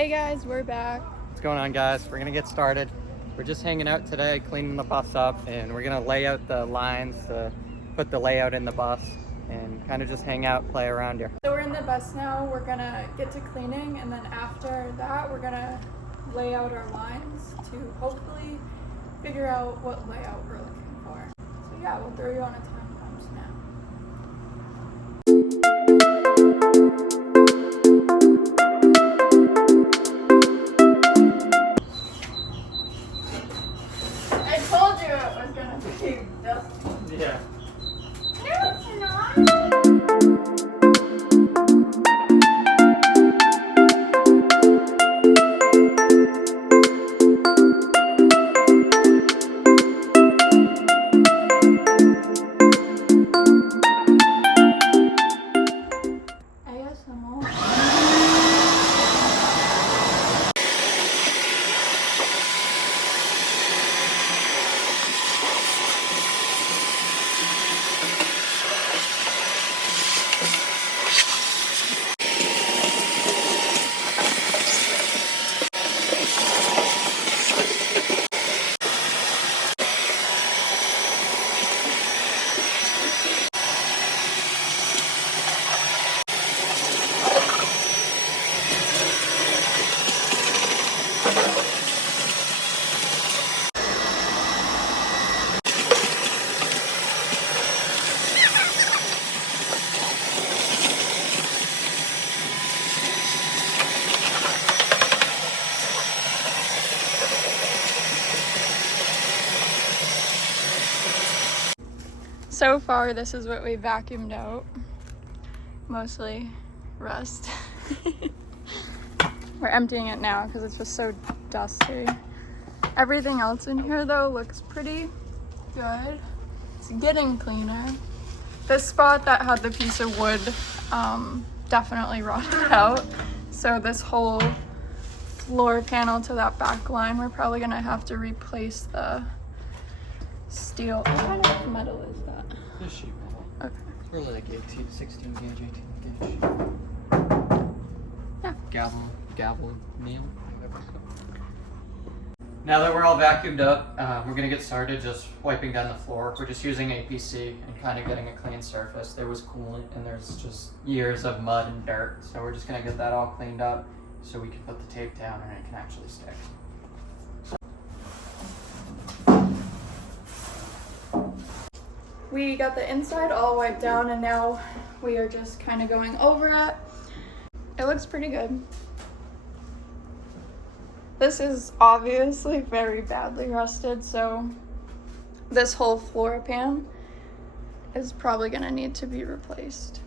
Hey guys, we're back. What's going on, guys? We're gonna get started. We're just hanging out today, cleaning the bus up, and we're gonna lay out the lines to put the layout in the bus and kind of just hang out, play around here. So we're in the bus now. We're gonna get to cleaning, and then after that, we're gonna lay out our lines to hopefully figure out what layout we're looking for. So yeah, we'll throw you on a time lapse now. I told you it was gonna be dusty. Yeah. No, it's not. So far, this is what we vacuumed out. Mostly rust. We're emptying it now because it's just so dusty. Everything else in here though looks pretty good. It's getting cleaner. This spot that had the piece of wood definitely rotted out. So this whole floor panel to that back line, we're probably gonna have to replace the steel. What kind of metal is that? This sheet metal. Okay. Really like 16 gauge, 18 gauge. Yeah. Gavel nail. Now that we're all vacuumed up, we're gonna get started just wiping down the floor. We're just using APC and kind of getting a clean surface. There was coolant and there's just years of mud and dirt. So we're just gonna get that all cleaned up so we can put the tape down and it can actually stick. We got the inside all wiped down and now we are just kind of going over it. It looks pretty good. This is obviously very badly rusted, so this whole floor pan is probably gonna need to be replaced.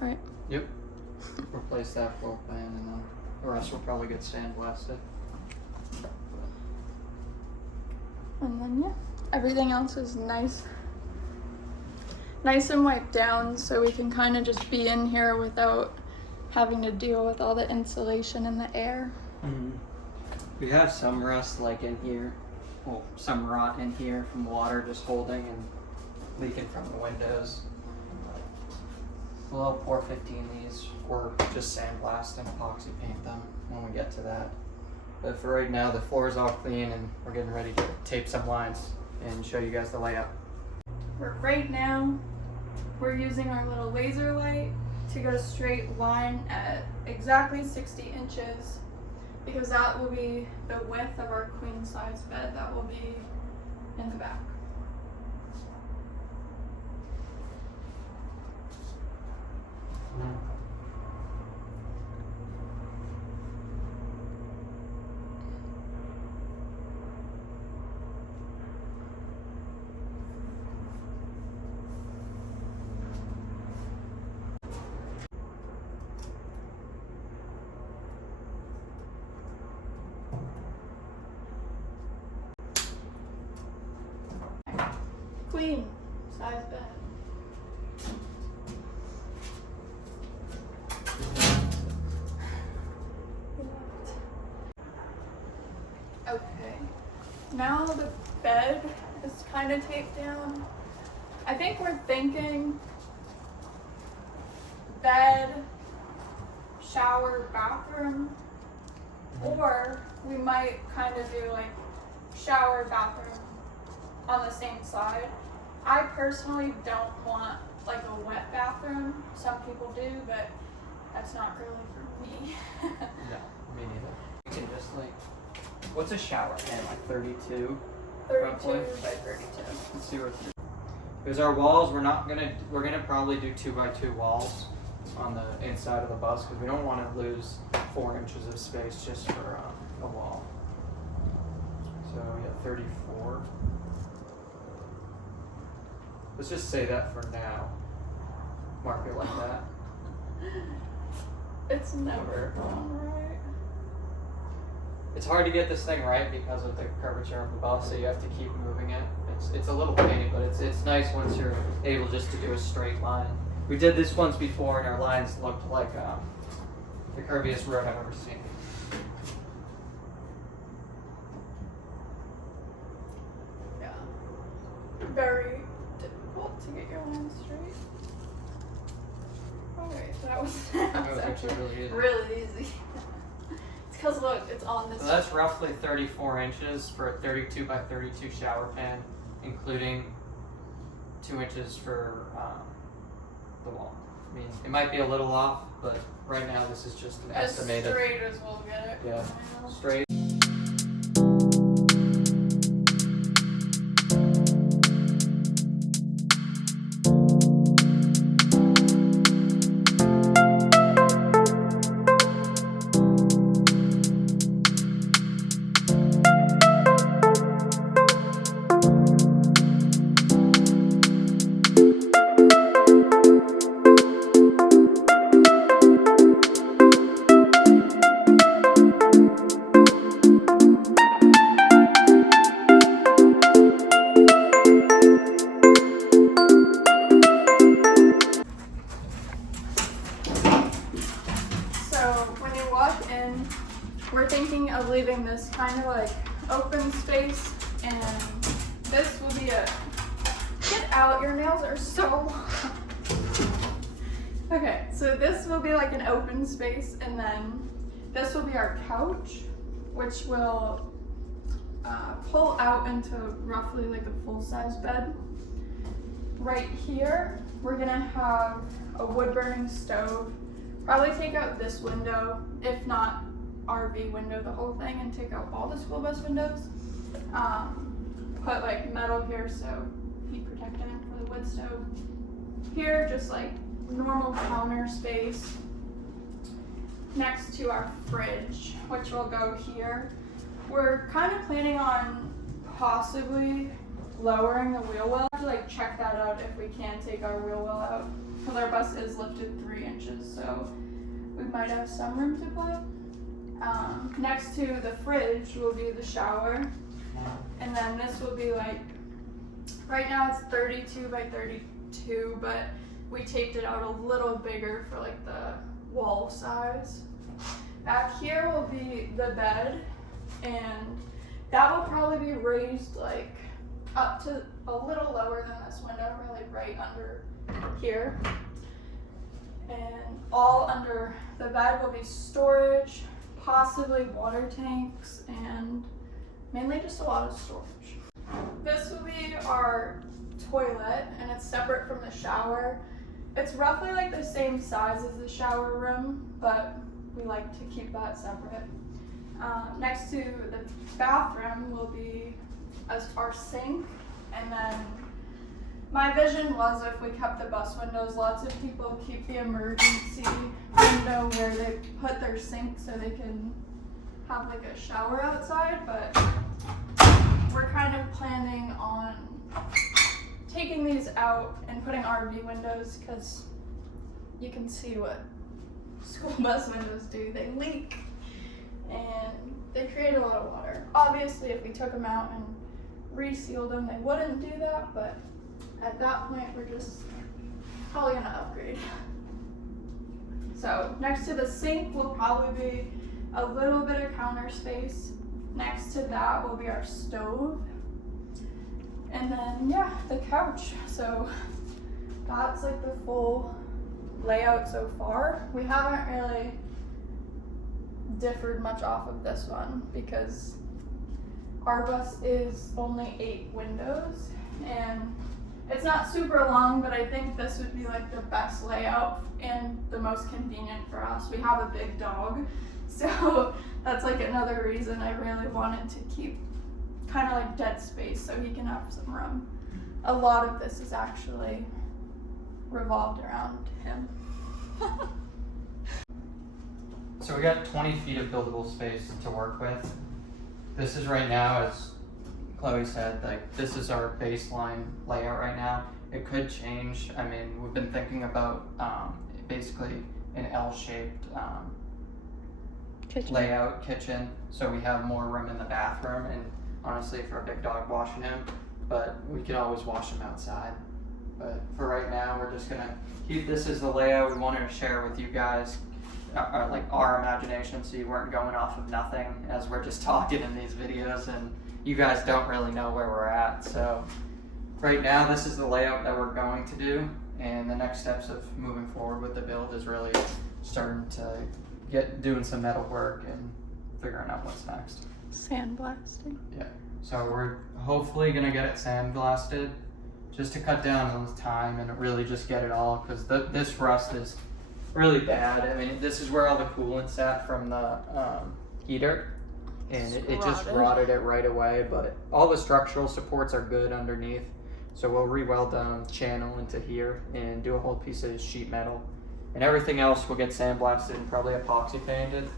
Right? Yep. Replace that floor pan and then the rest will probably get sandblasted. And then yeah, everything else is nice and wiped down, so we can kind of just be in here without having to deal with all the insulation in the air. Mm-hmm. We have some rust like in here, well, some rot in here from water just holding and leaking from the windows. We'll pour 15 these or just sandblast and epoxy paint them when we get to that. But for right now, the floor is all clean and we're getting ready to tape some lines and show you guys the layout. Right now, we're using our little laser light to go straight line at exactly 60 inches because that will be the width of our queen size bed that will be in the back. Queen size bed. Okay, now the bed is kind of taped down. I think we're thinking bed, shower, bathroom Or we might kind of do like shower, bathroom on the same side. I personally don't want like a wet bathroom. Some people do, but that's not really for me. No, me neither. You can just like, what's a shower pan, like 32? 32 roughly? by 32. Let's see what. Because our walls, we're gonna probably do 2x2 walls on the inside of the bus because we don't want to lose 4 inches of space just for a wall. So yeah, 34. Let's just say that for now. Mark it like that. It's never right. It's hard to get this thing right because of the curvature of the bus, so you have to keep moving it. It's a little pain, but it's nice once you're able just to do a straight line. We did this once before, and our lines looked like the curviest road I've ever seen. Yeah. Very difficult to get your line straight. Okay, that was Actually really easy. really easy. It's because look, it's on this. So that's roughly 34 inches for a 32 by 32 shower pan, including 2 inches for the wall. I mean, it might be a little off, but right now this is just an as estimated. straight as we'll get it. Yeah, straight. We're thinking of leaving this kind of like open space, and this will be a, get out, your nails are so long. Okay, so this will be like an open space, and then this will be our couch, which will pull out into roughly like a full-size bed. Right here, we're gonna have a wood-burning stove. Probably take out this window, if not RV window, the whole thing, and take out all the school bus windows. Put like metal here, so heat protectant for the wood stove. Here, just like normal counter space next to our fridge, which will go here. We're kind of planning on possibly lowering the wheel well. To like check that out if we can take our wheel well out, because our bus is lifted 3 inches, so we might have some room to play. Next to the fridge will be the shower, and then this will be like, right now it's 32 by 32, but we taped it out a little bigger for like the wall size. Back here will be the bed, and that will probably be raised like up to a little lower than this window, really right under here. And all under the bed will be storage, possibly water tanks, and mainly just a lot of storage. This will be our toilet, and it's separate from the shower. It's roughly like the same size as the shower room, but we like to keep that separate. Next to the bathroom will be our sink, and then my vision was if we kept the bus windows, lots of people keep the emergency window where they put their sink so they can have like a shower outside, but we're kind of planning on taking these out and putting RV windows, because you can see what school bus windows do. They leak and they create a lot of water. Obviously, if we took them out and resealed them, they wouldn't do that, but at that point, we're just probably gonna upgrade. So next to the sink will probably be a little bit of counter space. Next to that will be our stove. And then, yeah, the couch. So that's like the full layout so far. We haven't really differed much off of this one because our bus is only 8 windows and it's not super long, but I think this would be like the best layout and the most convenient for us. We have a big dog, so that's like another reason I really wanted to keep kind of like dead space so he can have some room. A lot of this is actually revolved around him. So we got 20 feet of buildable space to work with. This is right now, as Chloe said, like this is our baseline layout right now. It could change. I mean, we've been thinking about basically an L-shaped layout kitchen, so we have more room in the bathroom and honestly for a big dog washing him, but we could always wash him outside. But for right now, we're just gonna keep this as the layout. We wanted to share with you guys our imagination, so you weren't going off of nothing as we're just talking in these videos and you guys don't really know where we're at. So right now this is the layout that we're going to do, and the next steps of moving forward with the build is really starting to doing some metal work and figuring out what's next. Sandblasting. Yeah, so we're hopefully gonna get it sandblasted just to cut down on the time and really just get it all, because this rust is really bad. I mean, this is where all the coolant sat from the heater, and it just rotted it right away. But all the structural supports are good underneath, so we'll re-weld the channel into here and do a whole piece of sheet metal, and everything else will get sandblasted and probably epoxy painted.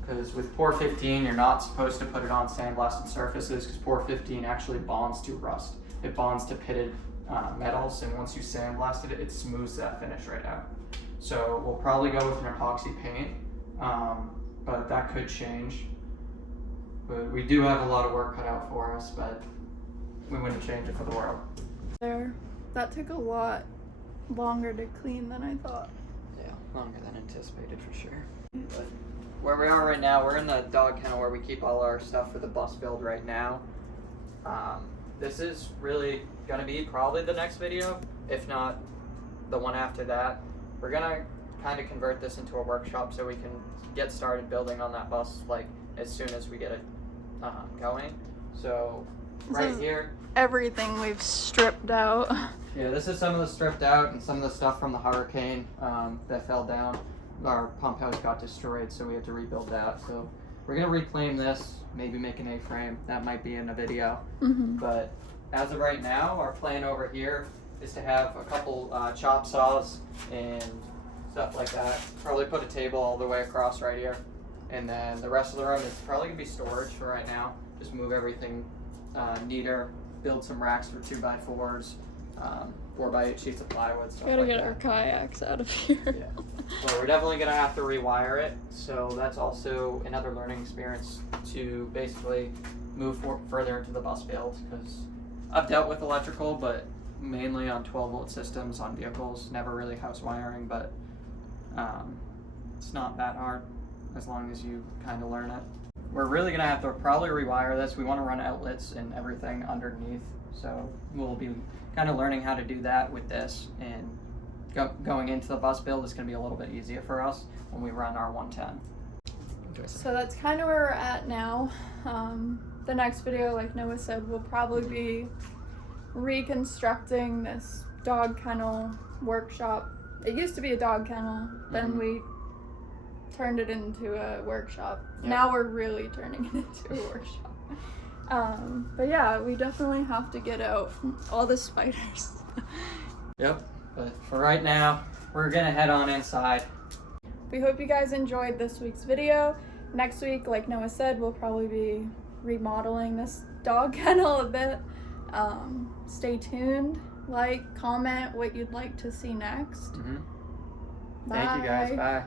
Because with Pour 15, you're not supposed to put it on sandblasted surfaces, because Pour 15 actually bonds to rust. It bonds to pitted metals, and once you sandblast it, it smooths that finish right out. So we'll probably go with an epoxy paint, but that could change. But we do have a lot of work cut out for us, but we wouldn't change it for the world. That took a lot longer to clean than I thought. Yeah, longer than anticipated for sure. But where we are right now, we're in the dog kennel where we keep all our stuff for the bus build right now. This is really gonna be probably the next video, if not the one after that. We're gonna kind of convert this into a workshop so we can get started building on that bus like as soon as we get it going. So right here, everything we've stripped out. Yeah, this is some of the stripped out and some of the stuff from the hurricane that fell down. Our pump house got destroyed, so we had to rebuild that. So we're gonna reclaim this, maybe make an A-frame. That might be in a video. But as of right now, our plan over here is to have a couple chop saws and stuff like that. Probably put a table all the way across right here. And then the rest of the room is probably gonna be storage for right now. Just move everything neater, build some racks for 2x4s, 4x8 sheets of plywood, stuff Gotta like get that. our kayaks out of here. Yeah. Well, we're definitely gonna have to rewire it, so that's also another learning experience to basically move further into the bus build, because I've dealt with electrical, but mainly on 12-volt systems on vehicles, never really house wiring, but it's not that hard as long as you kind of learn it. We're really gonna have to probably rewire this. We want to run outlets and everything underneath, so we'll be kind of learning how to do that with this, and going into the bus build is going to be a little bit easier for us when we run our 110. So that's kind of where we're at now. The next video, like Noah said, will probably be reconstructing this dog kennel workshop. It used to be a dog kennel, then we turned it into a workshop. Yep. Now we're really turning it into a workshop. But yeah, we definitely have to get out all the spiders. Yep, but for right now, we're gonna head on inside. We hope you guys enjoyed this week's video. Next week, like Noah said, we'll probably be remodeling this dog kennel a bit. Stay tuned, like, comment what you'd like to see next. Bye. Thank you guys, bye.